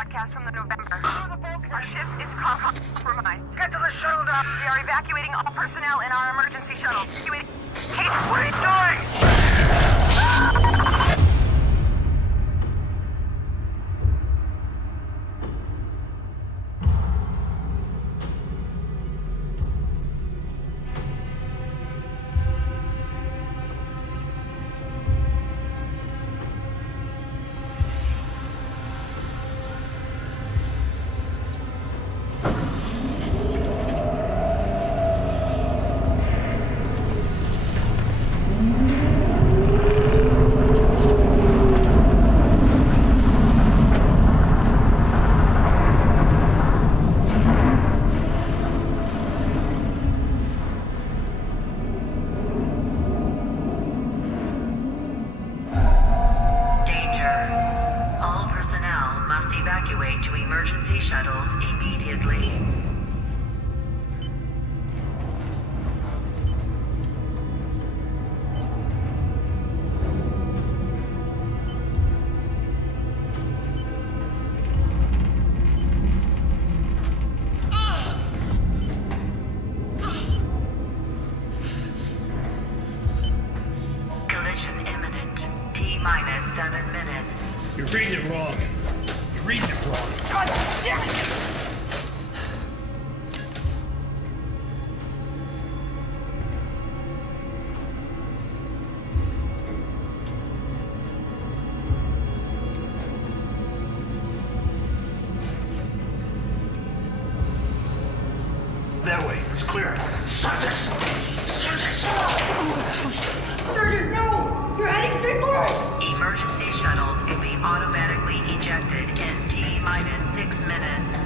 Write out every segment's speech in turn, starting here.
broadcast from the November. Our ship is compromised. Get to the shuttle dock. We are evacuating all personnel in our emergency shuttle. Kate, what are you doing? Evacuate to emergency shuttles immediately. Collision imminent. T-minus 7 minutes. You're reading it wrong. Reading it wrong. God damn it! That way, it's clear. Sturgis! Sturgis! Sturgis, no! You're heading straight for it! Emergency shuttles will be automatically ejected in T-minus 6 minutes.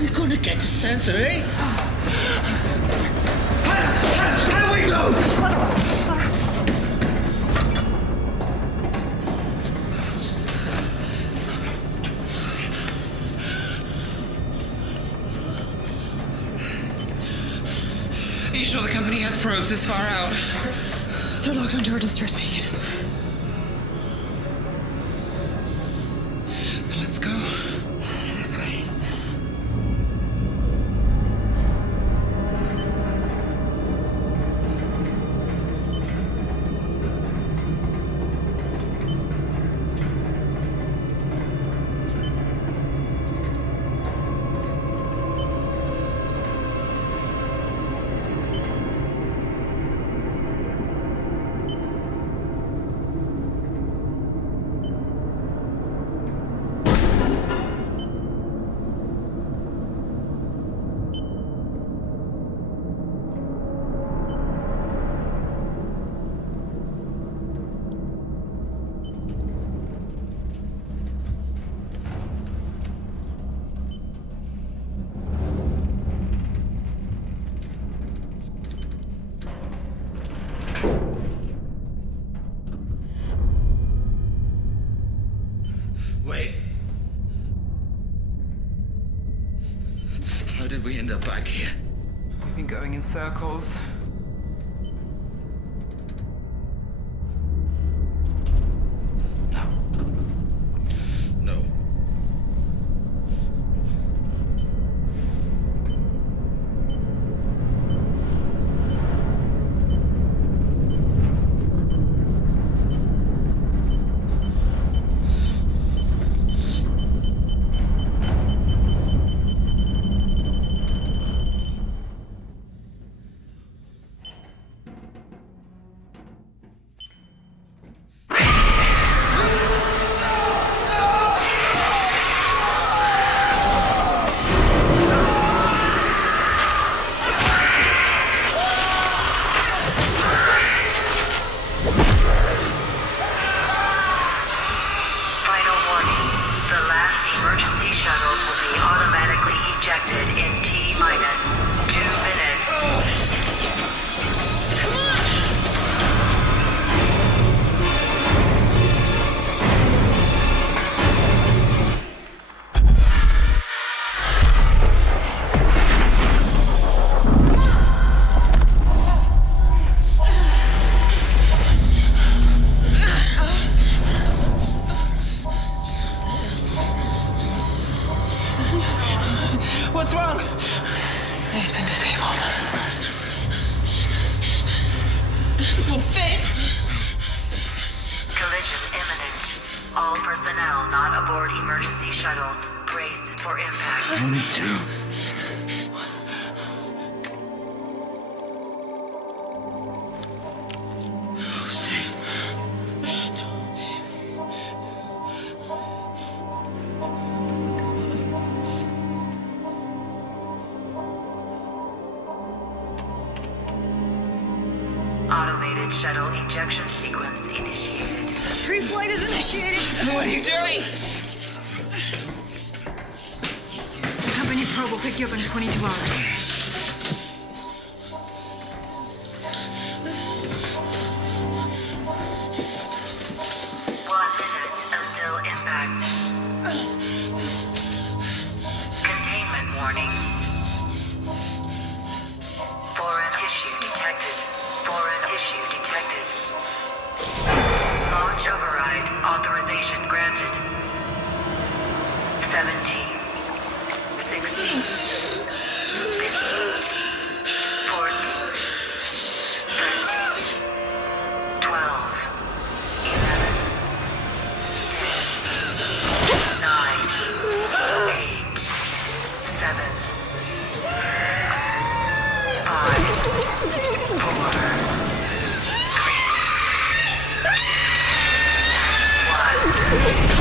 We're gonna get the sensor, eh? How do we go? Are you sure the company has probes this far out? They're locked onto our distress beacon. Then let's go. This way. Wait. How did we end up back here? We've been going in circles. No. No. in T minus 2 minutes. What's wrong? He's been disabled. Well, Finn! Collision imminent. All personnel not aboard emergency shuttles brace for impact. Only two. Stay. Automated shuttle ejection sequence initiated. Pre-flight is initiated. What are you doing? The company probe will pick you up in 22 hours. One minute until impact. Containment warning. Foreign tissue detected. Foreign tissue detected. Launch override authorization granted. 17, 16, 15, 14, 13, 12, 11, 10, 9, 8, 7, 6, 5, 4, 3, 2, 1.